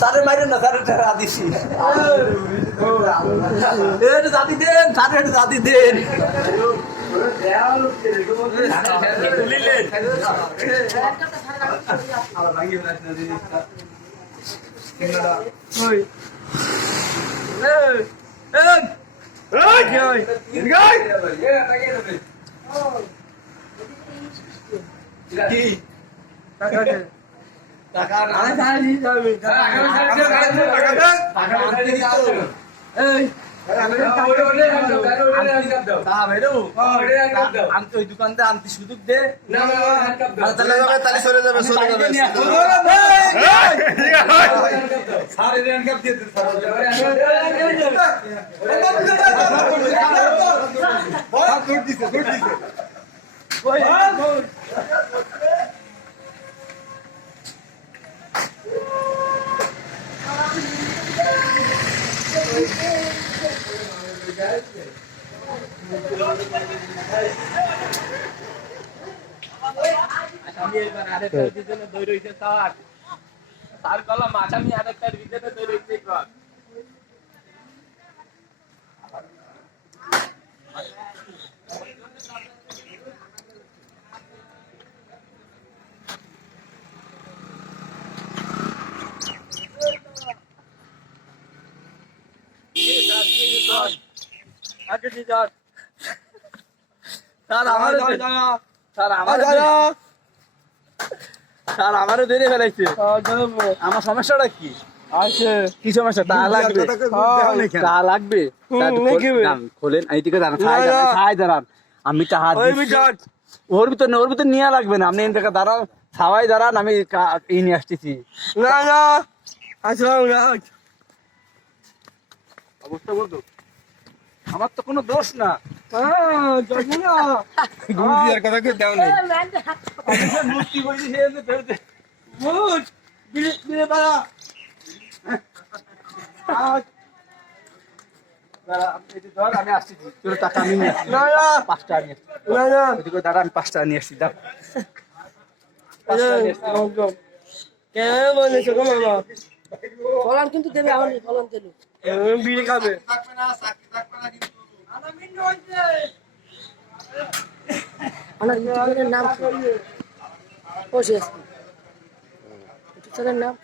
সারে মাইরেন না সারে দিছি জাতি দেন সারে জাতি দেন দোকানটা আনতে সুযোগ দে চলে যাবে তার কলম আসামি আরেকটার ভিতরে তৈরি হয়েছে আমারও ধরে ফেলাইছে আমার সমস্যাটা কি কি সমস্যা তা লাগবে তা লাগবে খোলেন এইদিকে দাঁড়ান আমি ওর ভিতর নিয়ে লাগবে না আপনি দাঁড়ান ছাওয়াই দাঁড়ান আমি নিয়ে আসতেছি অবস্থা বলতো আমার তো কোনো দোষ না আমি আসছি টাকা আমি নিয়ে আসছি 5 টাকা নিয়ে আসছি দাঁড়া আমি 5 টাকা নিয়ে আসছি দাও ফলান কিন্তু দেবে আমি ফলান দেবে বিড়ি খাবে আমার ইউটিউবের নাম কি? ইউটিউব চ্যানেলের নাম